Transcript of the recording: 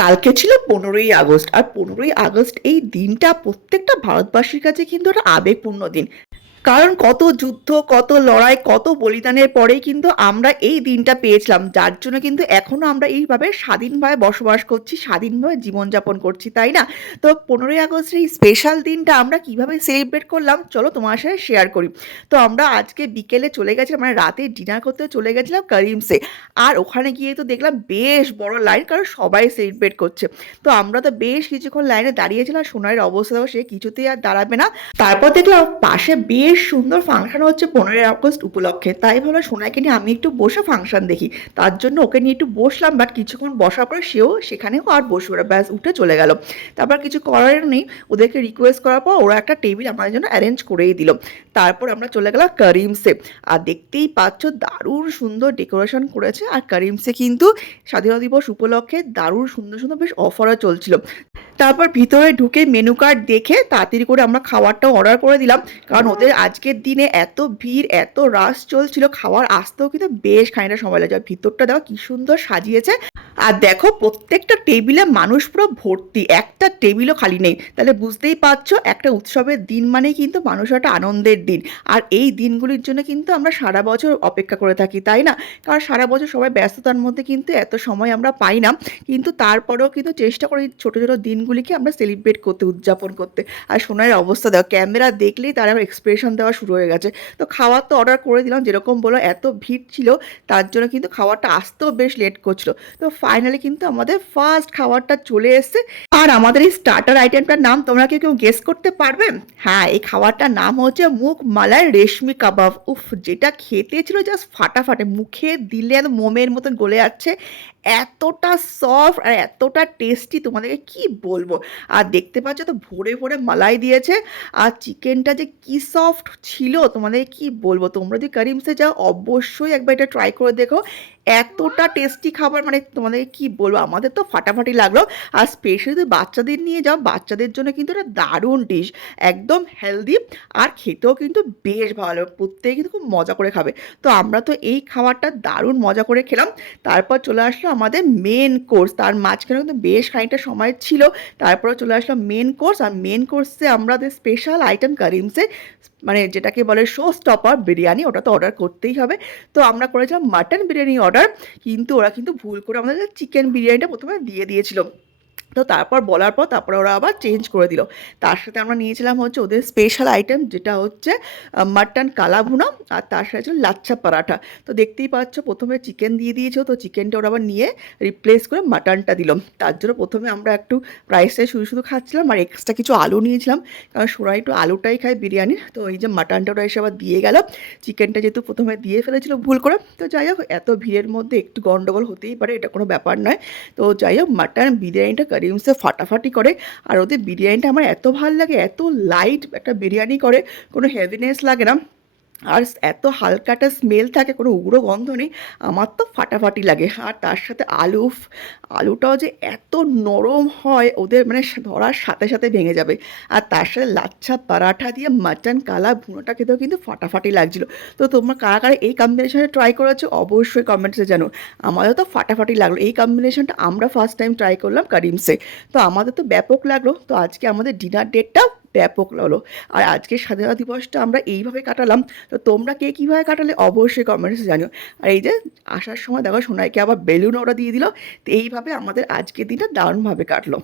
কালকে ছিল 15ই আগস্ট, আর 15ই আগস্ট এই দিনটা প্রত্যেকটা ভারতবাসীর কাছে কিন্তু একটা আবেগপূর্ণ দিন। কারণ কত যুদ্ধ, কত লড়াই, কত বলিদানের পরেই কিন্তু আমরা এই দিনটা পেয়েছিলাম, যার জন্য কিন্তু এখনো আমরা এইভাবে স্বাধীনভাবে বসবাস করছি, স্বাধীনভাবে জীবনযাপন করছি, তাই না? তো 15ই আগস্টের এই স্পেশাল দিনটা আমরা কিভাবে সেলিব্রেট করলাম চলো তোমার সাথে শেয়ার করি। তো আমরা আজকে বিকেলে চলে গেছিলাম, মানে রাতে ডিনার করতে চলে গেছিলাম করিমসে। আর ওখানে গিয়ে তো দেখলাম বেশ বড় লাইন, কারণ সবাই সেলিব্রেট করছে। তো আমরা তো বেশ কিছুক্ষণ লাইনে দাঁড়িয়েছিলাম, সোনাইয়ের অবস্থা দেখো, সে কিছুতেই আর দাঁড়াবে না। তারপর দেখলাম পাশে বেশ সুন্দর ফাংশন হচ্ছে 15ই আগস্ট উপলক্ষে, তাই ভাবলাম সোনাইকে নিয়ে আমি একটু বসে ফাংশন দেখি। তার জন্য ওকে নিয়ে একটু বসলাম, বাট কিছুক্ষণ বসার পর সেও সেখানেও আর বসবে না, ব্যাস উঠে চলে গেল। তারপর কিছু করার নেই, ওদেরকে রিকোয়েস্ট করার পর ওরা একটা টেবিল আমাদের জন্য অ্যারেঞ্জ করেই দিল। তারপর আমরা চলে গেলাম করিমসে। আর দেখতেই পাচ্ছ দারুণ সুন্দর ডেকোরেশন করেছে, আর করিমসে কিন্তু স্বাধীনতা দিবস উপলক্ষে দারুণ সুন্দর সুন্দর বেশ অফারও চলছিল। তারপর ভিতরে ঢুকে মেনু কার্ড দেখে তাড়াতাড়ি করে আমরা খাবারটাও অর্ডার করে দিলাম, কারণ ওদের আজকের দিনে এত ভিড়, এত রাশ চলছিল, খাবার আসতেও কিন্তু বেশ খানিকটা সময় লাগে। আর ভিতরটা দেখো কি সুন্দর সাজিয়েছে। আর দেখো প্রত্যেকটা টেবিলে মানুষ পুরো ভর্তি, একটা টেবিলও খালি নেই। তাহলে বুঝতেই পারছো একটা উৎসবের দিন মানেই কিন্তু মানুষের একটা আনন্দের দিন। আর এই দিনগুলির জন্য কিন্তু আমরা সারা বছর অপেক্ষা করে থাকি, তাই না? কারণ সারা বছর সবাই ব্যস্ততার মধ্যে কিন্তু এত সময় আমরা পাই না, কিন্তু তারপরেও কিন্তু চেষ্টা করি ছোটো ছোটো দিনগুলিকে আমরা সেলিব্রেট করতে, উদযাপন করতে। আর সোনার অবস্থা দেখো, ক্যামেরা দেখলেই তার এক্সপ্রেশন দেওয়া শুরু হয়ে গেছে। তো খাবার তো অর্ডার করে দিলাম, যেরকম বলো এত ভিড় ছিল, তার জন্য কিন্তু খাবারটা আসতেও বেশ লেট করছিল। তো ফাইনালি কিন্তু আমাদের ফার্স্ট খাবারটা চলে এসেছে। আর আমাদের এই স্টার্টার আইটেমটার নাম তোমরা কি কেউ গেস করতে পারবে? হ্যাঁ, এই খাবারটার নাম হচ্ছে মুগ মালাই রেশমি কাবাব। উফ, যেটা খেতে ছিল জাস্ট ফাটাফাটে, মুখে দিলে একদম মোমের মতন গলে যাচ্ছে, এতটা সফট আর এতটা টেস্টি তোমাদেরকে কি বলবো। আর দেখতে পাচ্ছ তো ভরে ভরে মালাই দিয়েছে, আর চিকেনটা যে কি সফট ছিল তোমাদের কি বলবো। তোমরা যদি করিমসে যাও অবশ্যই একবার এটা ট্রাই করে দেখো, এতটা টেস্টি খাবার, মানে তোমাদেরকে কি বলবো, আমাদের তো ফাটাফাটি লাগলো। আর স্পেশালি যদি বাচ্চাদের নিয়ে যাও, বাচ্চাদের জন্য কিন্তু এটা দারুণ ডিশ, একদম হেলদি, আর খেতেও কিন্তু বেশ ভালো, প্রত্যেকে কিন্তু খুব মজা করে খাবে। তো আমরা তো এই খাবারটা দারুণ মজা করে খেলাম। তারপর চলে আসলো আমাদের মেন কোর্স, তার মাঝখানে কিন্তু বেশ খানিকটা সময় ছিল। তারপরে চলে আসলো মেন কোর্স, আর মেন কোর্সে আমাদের স্পেশাল আইটেম করিমসে, মানে যেটাকে বলে শো স্টপার বিরিয়ানি, ওটা তো অর্ডার করতেই হবে। তো আমরা করেছিলাম মাটন বিরিয়ানি অর্ডার, কিন্তু ওরা কিন্তু ভুল করে আমাদের চিকেন বিরিয়ানিটা প্রথমে দিয়ে দিয়েছিল। তো তারপর বলার পর তারপরে ওরা আবার চেঞ্জ করে দিল। তার সাথে আমরা নিয়েছিলাম হচ্ছে ওদের স্পেশাল আইটেম, যেটা হচ্ছে মাটন কালা ভুনা, আর তার সাথে ছিল লাচ্ছা পরাঠা। তো দেখতেই পাচ্ছ প্রথমে চিকেন দিয়ে দিয়েছো, তো চিকেনটা ওরা আবার নিয়ে রিপ্লেস করে মাটনটা দিল। তার জন্য প্রথমে আমরা একটু রাইসটাই শুধু শুধু খাচ্ছিলাম, আর এক্সট্রা কিছু আলু নিয়েছিলাম, কারণ সোনা একটু আলুটাই খায় বিরিয়ানির। তো এই যে মাটনটা ওরা এসে আবার দিয়ে গেল, চিকেনটা যেহেতু প্রথমে দিয়ে ফেলেছিল ভুল করে, তো যাই হোক এত ভিড়ের মধ্যে একটু গন্ডগোল হতেই পারে, এটা কোনো ব্যাপার নয়। তো যাই হোক মাটন বিরিয়ানিটা করিমসে ফাটাফাটি করে। আর ওদের বিরিয়ানিটা আমার এত ভালো লাগে, এত লাইট একটা বিরিয়ানি করে, কোনো হেভিনেস লাগে না, আর এত হালকা একটা স্মেল থাকে, কোনো উগ্র গন্ধ নেই। আমার তো ফাটাফাটি লাগে। আর তার সাথে আলুটাও যে এত নরম হয় ওদের, মানে ধরার সাথে সাথে ভেঙে যাবে। আর তার সাথে লাচ্ছা পরাঠা দিয়ে মাটন কালা ভুনোটা খেতেও কিন্তু ফাটাফাটি লাগছিল। তো তোমরা কারা কারা এই কম্বিনেশনে ট্রাই করেছো অবশ্যই কমেন্টসে জানো। আমাদের তো ফাটাফাটি লাগলো, এই কম্বিনেশনটা আমরা ফার্স্ট টাইম ট্রাই করলাম করিমসে। তো আমাদের তো ব্যাপক লাগলো। তো আজকে আমাদের ডিনার ডেটটা ব্যাপক হলো। আর আজকের স্বাধীনতা দিবসটা আমরা এইভাবে কাটালাম। তো তোমরা কে কীভাবে কাটালে অবশ্যই কমেন্টসে জানিও। আর এই যে আসার সময় দেখো সোনাইকে আবার বেলুন ওরা দিয়ে দিল। তো এইভাবে আমাদের আজকের দিনটা দারুণভাবে কাটলো।